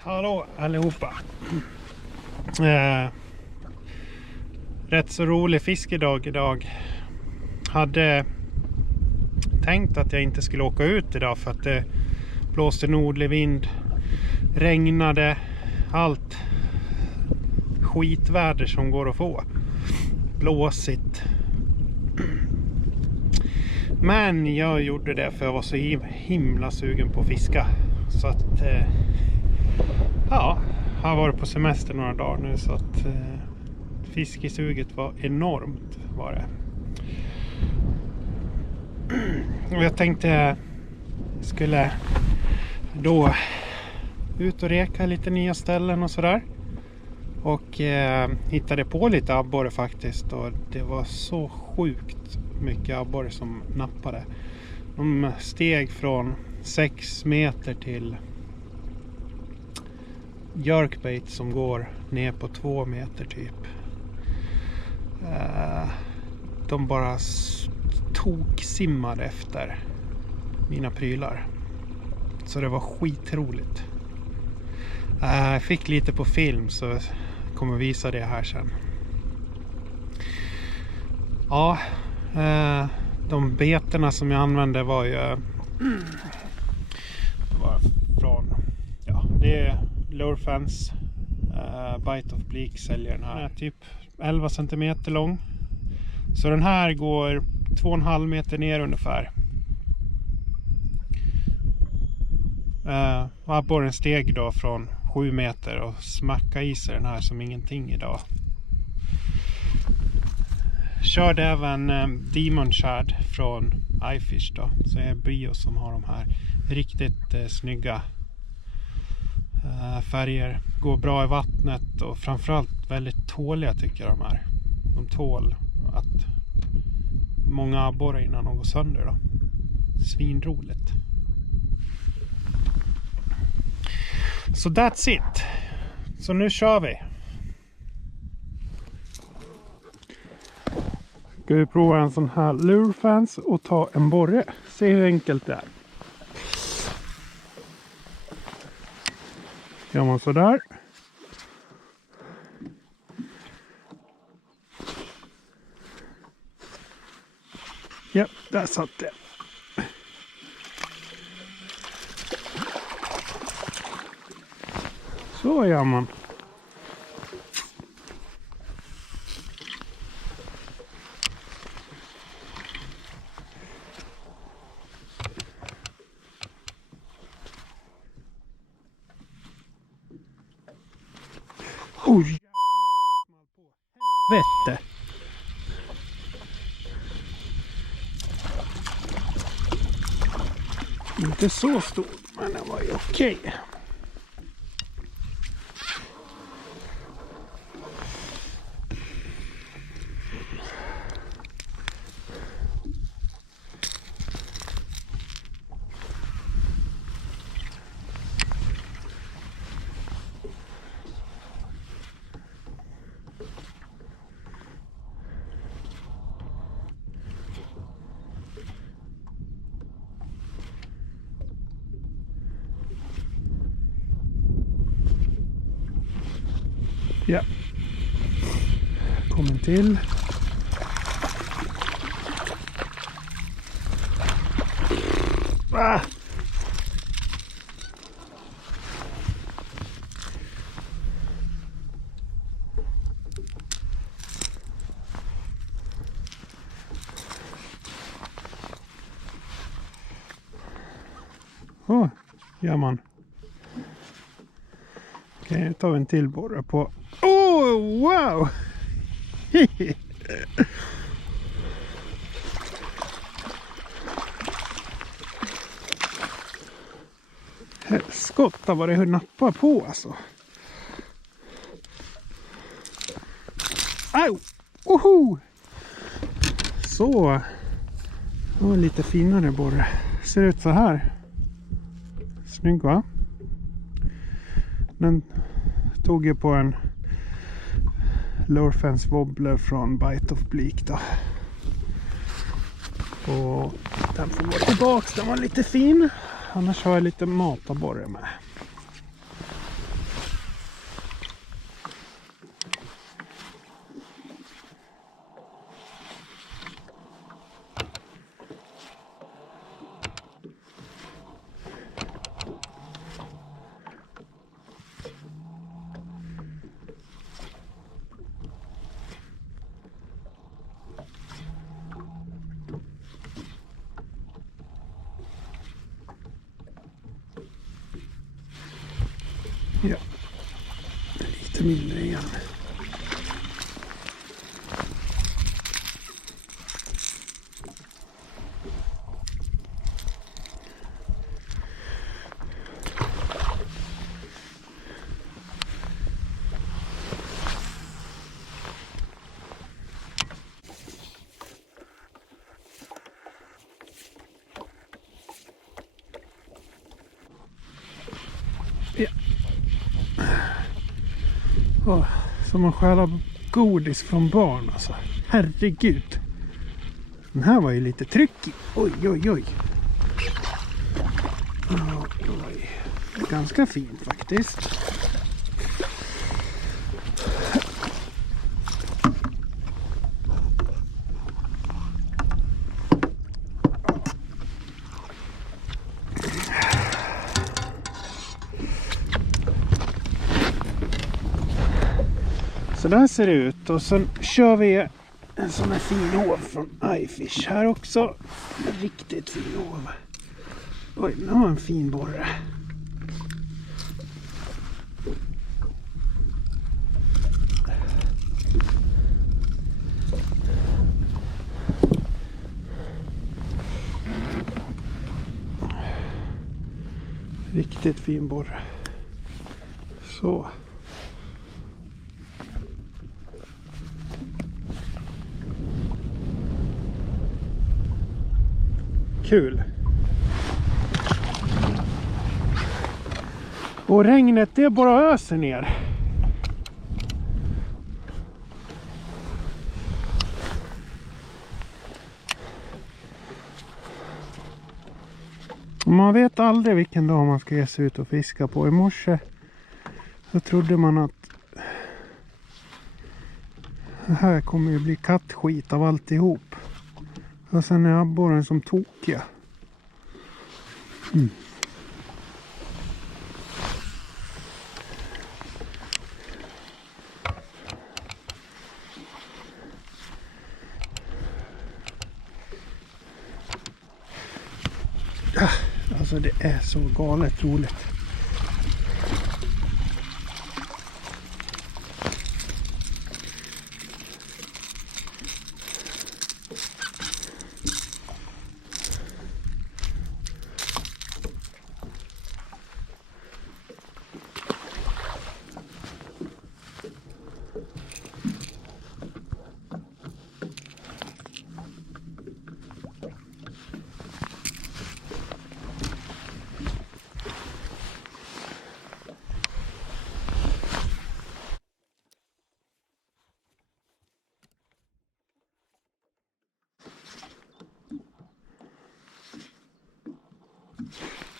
Hallå allihopa. Rätt så rolig fiskedag idag. Hade tänkt att jag inte skulle åka ut idag för att det blåste nordlig vind, regnade, allt skitväder som går att få. Blåsigt. Men jag gjorde det för jag var så himla sugen på att fiska. Så att ja, jag har varit på semester några dagar nu så att fiskesuget var enormt var det. Och jag tänkte jag skulle då ut och reka lite nya ställen och sådär. Och hittade på lite abborre faktiskt. Och det var så sjukt mycket abborre som nappade. De steg från 6 meter till jerkbait som går ner på 2 meter typ. De bara toksimmade efter mina prylar. Så det var skitroligt. Jag fick lite på film så jag kommer visa det här sen. Ja, de beterna som jag använde var ju från, ja, det är Lurfans Bite of Bleak säljer den här. Typ 11 cm lång. Så den här går 2,5 meter ner ungefär. Abborren steg då från 7 meter och smacka i sig den här som ingenting idag. Körde även Demon Shad från iFish då. Så är Brio som har de här riktigt snygga färger. Går bra i vattnet och framförallt väldigt tåliga tycker jag de här. De tål att många abborrar innan de går sönder då. Svinroligt. Så that's it. Så nu kör vi. Ska vi prova en sån här Lurfans och ta en borre. Se hur enkelt det är. Gör man sådär. Ja, där satt det. Så gör man. Oj, helvete. Inte så stor, men det var ju okej. Ja. Kom en till. Ah! Gör man. Okej, nu tar vi en till borre på. Oh, wow! Helskotta vad det nappar på alltså. Au! Oho! Så. Det var lite finare borre. Ser ut så här. Snygg va? Den tog jag på en Lurfans wobbler från Bite of Bleak då. Och den får gå tillbaks, den var lite fin. Annars har jag lite mataborre med. Ja, lite mindre igen. Ja. Som man stjälar godis från barn alltså. Herregud. Den här var ju lite tryckig. Oj, oj, oj. Oj. Ganska fin faktiskt. Så där ser det ut. Och sen kör vi en sån här fin hov från iFish här också. En riktigt fin hov. Oj, det var en fin borre. Riktigt fin borre. Så. Kul. Och regnet, det bara öser ner. Man vet aldrig vilken dag man ska ge sig ut och fiska på. I morse så trodde man att det här kommer ju bli kattskit av alltihop. Och sen är abborren som tokiga. Alltså det är så galet roligt.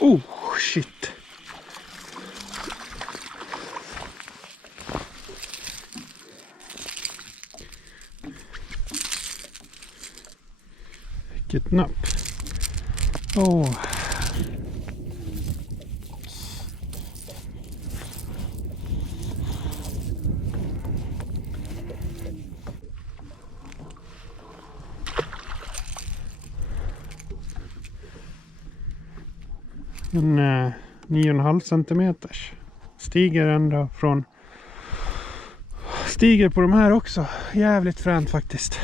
Oh, shit. Vilket napp. Åh. En 9,5 centimeters. Stiger ända från. Stiger på de här också. Jävligt fränt faktiskt.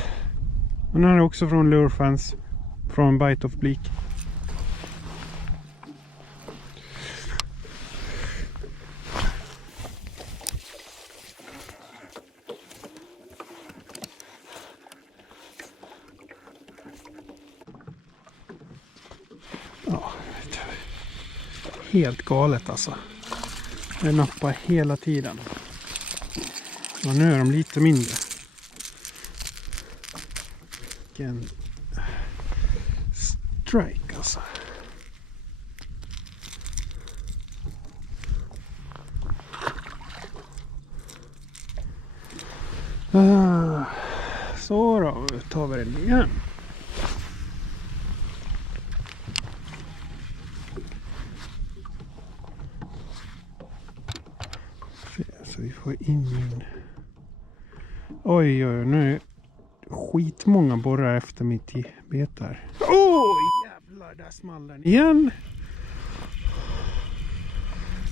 Den här är också från Lurefans. Från Bite of Bleak. Ja, helt galet alltså. Det nappar hela tiden. Och nu är de lite mindre. Vilken strike alltså. Så då tar vi den igen. Så vi får in min. Oj, nu är skitmånga borrar efter mitt betar. Åh, jävlar, där small den igen.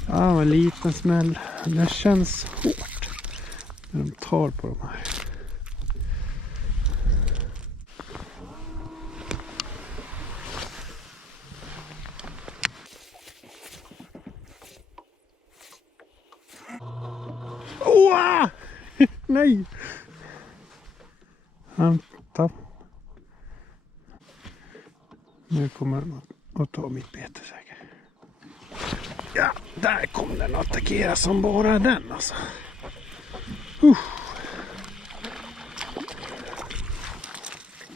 Ja, en liten smäll. Det känns hårt när de tar på de här. Åh! Nej! Vänta. Nu kommer den att ta mitt bete säkert. Ja, där kom den att attackera som bara den alltså.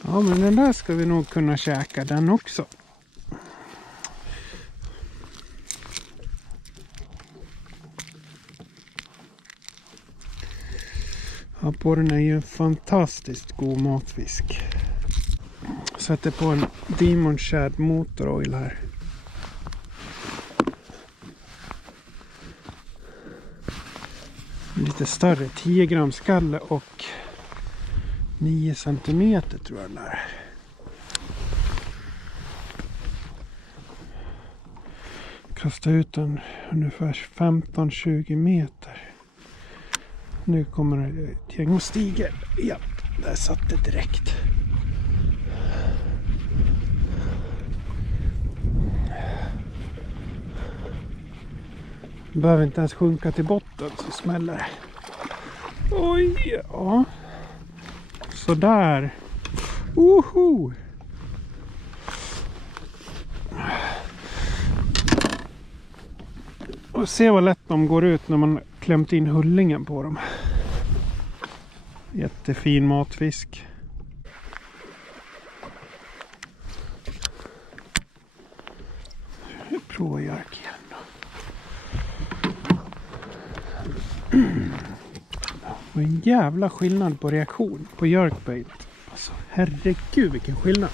Ja, men den där ska vi nog kunna käka den också. Abborren är ju en fantastiskt god matfisk. Sätter på en Demon Shad Motor Oil här. Lite större, 10 gram skalle och 9 centimeter tror jag den är. Kasta ut den ungefär 15-20 meter. Nu kommer det ett gäng och stiger. Ja, där satt det direkt. Behöver inte ens sjunka till botten så smäller det. Oj, ja. Sådär. Woho! Och se vad lätt de går ut när man klämt in hullingen på dem. Jättefin matfisk. Prova järk igen då. Och en jävla skillnad på reaktion på jerkbait. Alltså herregud vilken skillnad.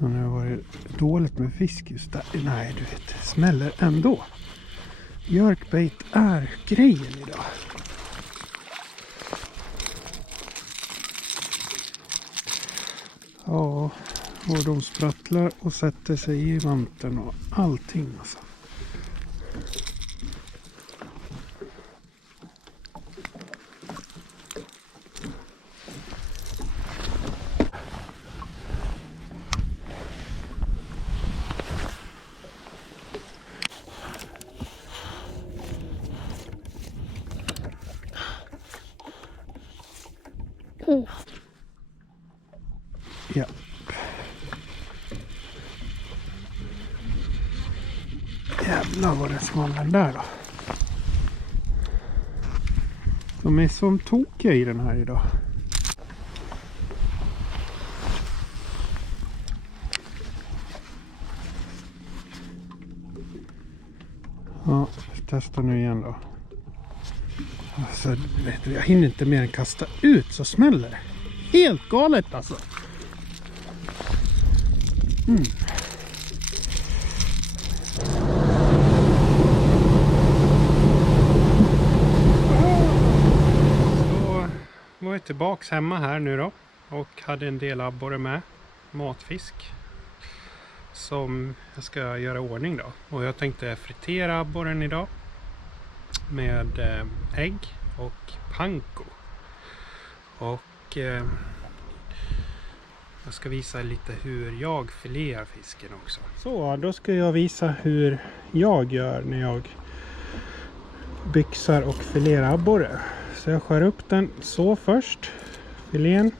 Och det har varit dåligt med fisk just där. Nej, du vet, det smäller ändå. Jerkbait är grejen idag. Ja, och de sprattlar och sätter sig i vanten och allting alltså. Ja. Jävlar vad det smalnar där då. De är som tokiga i den här idag. Ja, testa nu igen då. Alltså, vet du, jag hinner inte mer än kasta ut så smäller det. Helt galet alltså. Så var jag tillbaks hemma här nu då. Och hade en del abborre med. Matfisk. Som jag ska göra i ordning då. Och jag tänkte fritera abborren idag. Med ägg och panko. Och jag ska visa lite hur jag filerar fisken också. Så, då ska jag visa hur jag gör när jag byxar och filerar abborre. Så jag skär upp den så först. Filén.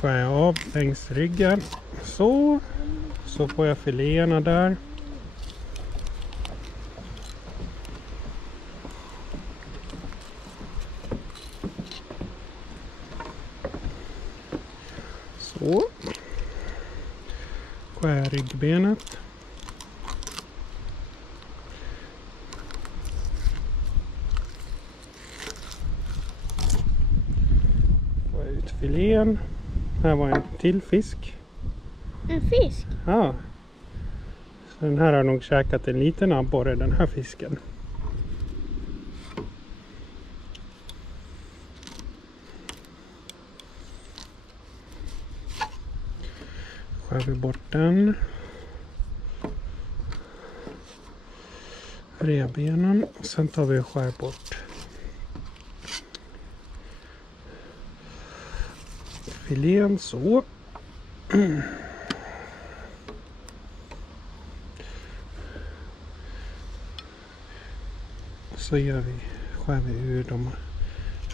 Skär jag av längs ryggen. Så får jag filéerna där. Så. Skär ryggbenet. Skär ut filén. Här var en till fisk. En fisk? Ja. Den här har nog käkat en liten abborre, den här fisken. Skär vi bort den. Revbenen. Och sen tar vi och skär bort filén så. Så skär vi ur de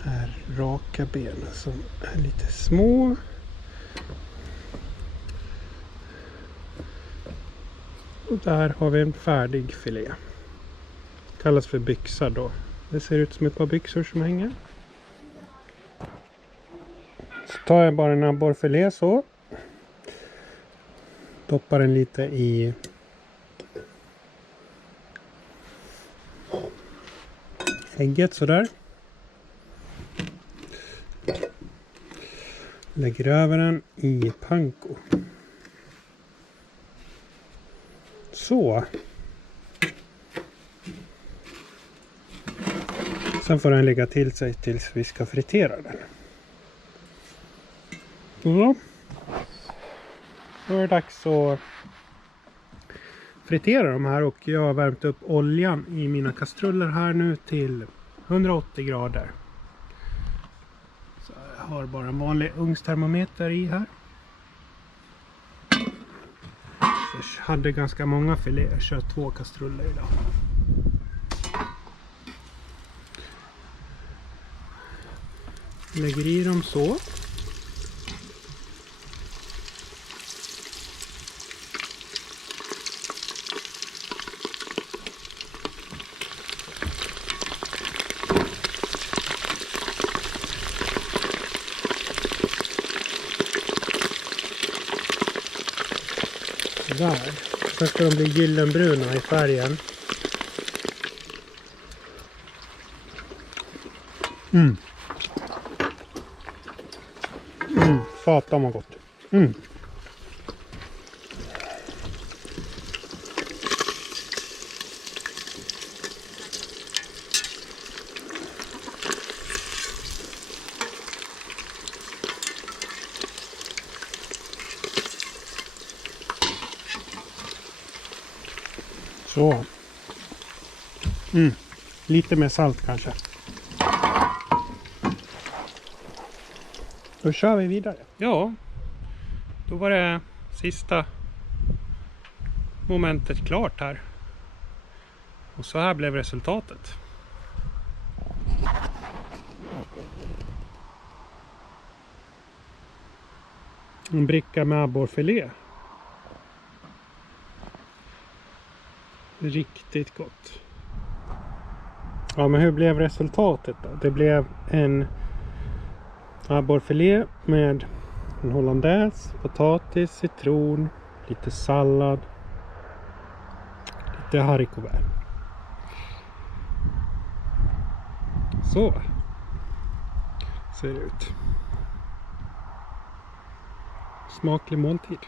här raka benen som är lite små. Och där har vi en färdig filé. Kallas för byxa då. Det ser ut som ett par byxor som hänger. Så tar jag bara en abborrfilé så. Doppar den lite i ägget sådär. Lägger över den i panko. Så. Sen får den lägga till sig tills vi ska fritera den. Så. Då är det dags att fritera de här, och jag har värmt upp oljan i mina kastruller här nu till 180 grader. Så jag har bara en vanlig ugnstermometer i här. Jag hade ganska många filéer, jag kör 2 kastruller idag. Lägger i dem så. Där. Sen ska de bli gyllenbruna i färgen. Satan vad gott. Så. Lite mer salt kanske. Då kör vi vidare. Ja, då var det sista momentet klart här. Och så här blev resultatet. En bricka med abborrfilé. Riktigt gott. Ja, men hur blev resultatet då? Det blev en abborrfilé med en hollandaise, potatis, citron, lite sallad, lite haricots verts. Så ser det ut. Smaklig måltid.